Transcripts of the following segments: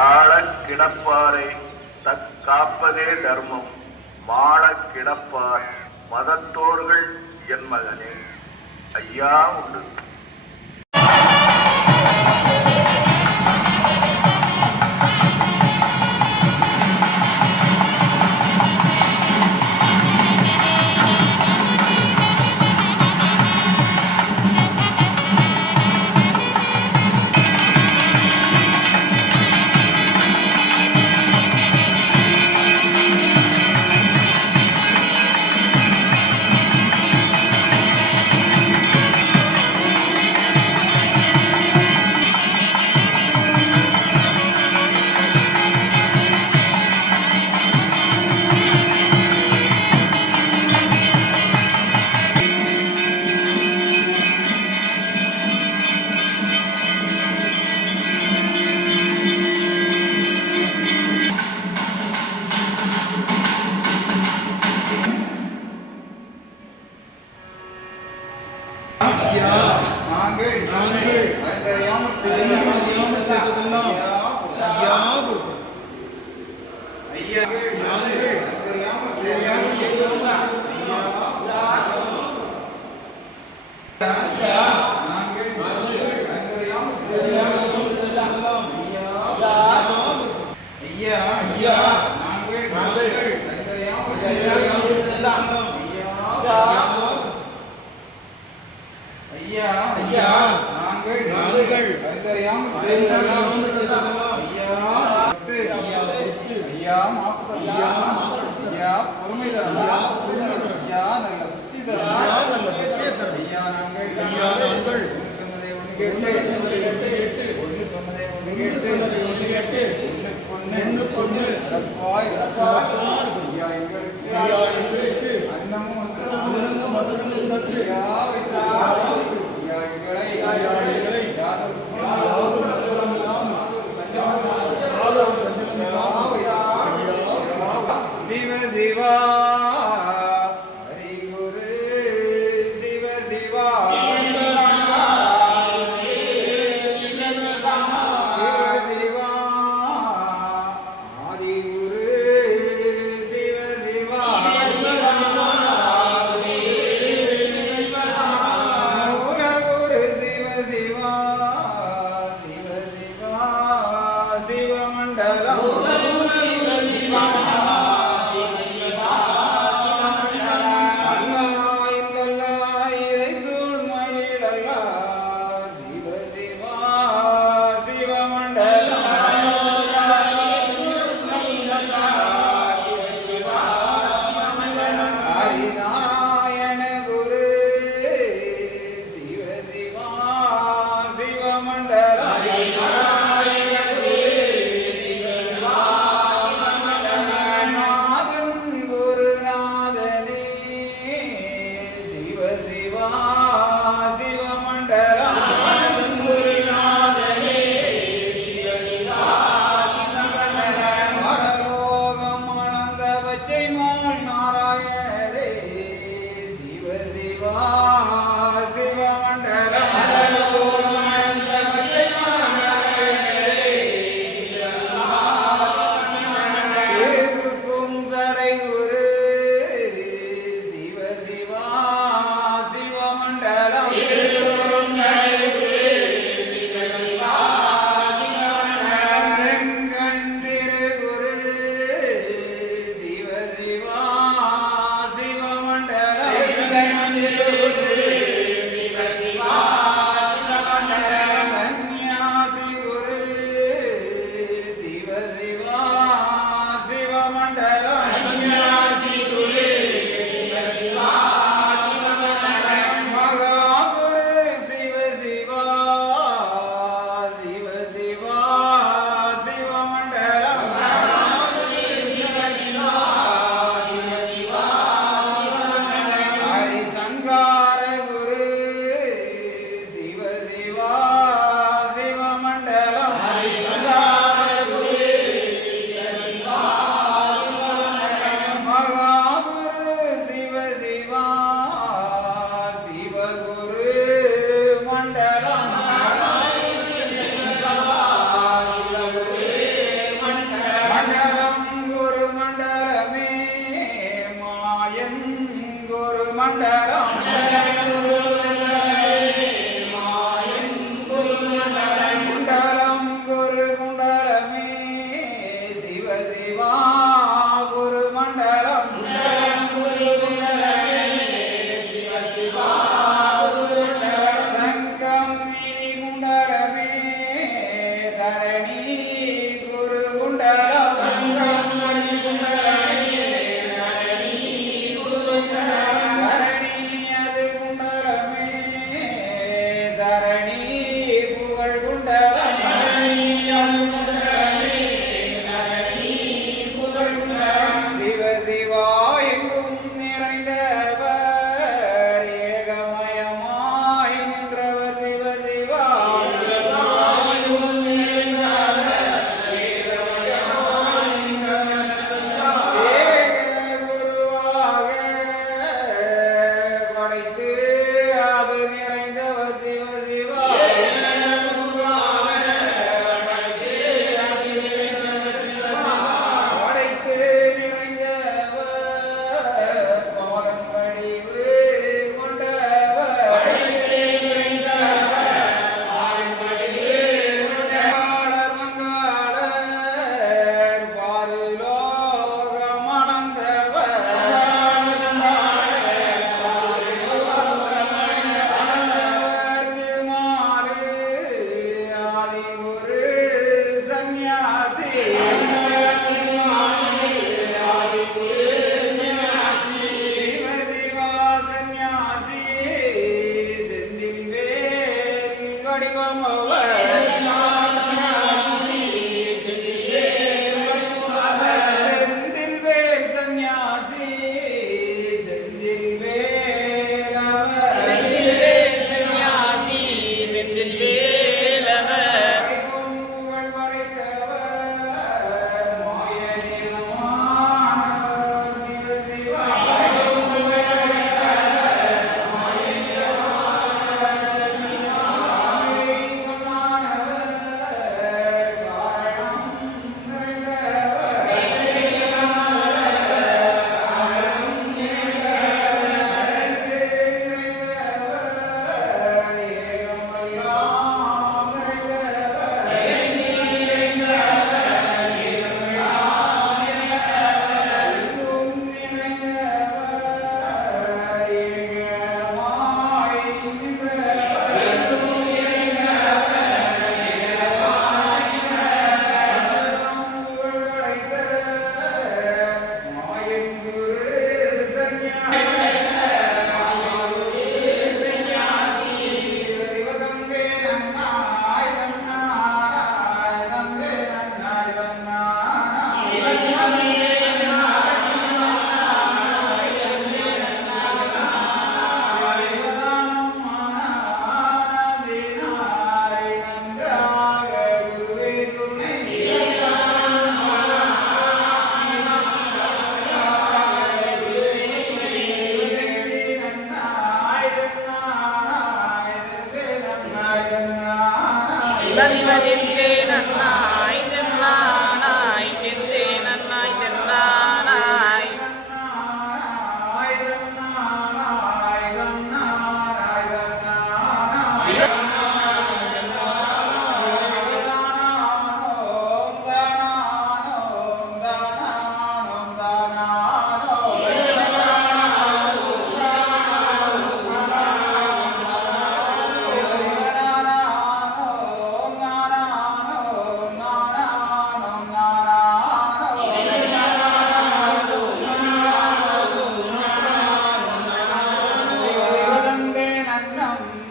ஆழக்கிடப்பாரை தற்காப்பதே தர்மம். மாழக் கிடப்பார் மதத்தோர்கள் என் மகனே. ஐயா உண்டு. ஐயா ஐயா நாங்கள் நாங்கள் அறிந்தறியாமல் எங்களுக்கு அன்னமும் வஸ்திரம் வசனம்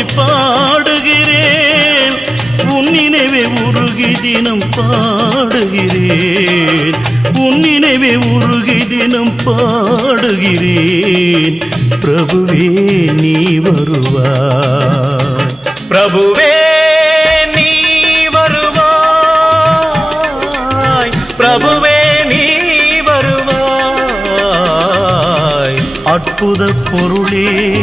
போற்றி பாடுகிறேன். உன் நினைவே உருகி தினம் பாடுகிறேன். உன் நினைவே உருகி தினம் பாடுகிறேன். பிரபுவே நீ வருவாய். பிரபுவே நீ வருவாய். பிரபுவே நீ வருவாய். அற்புத பொருளே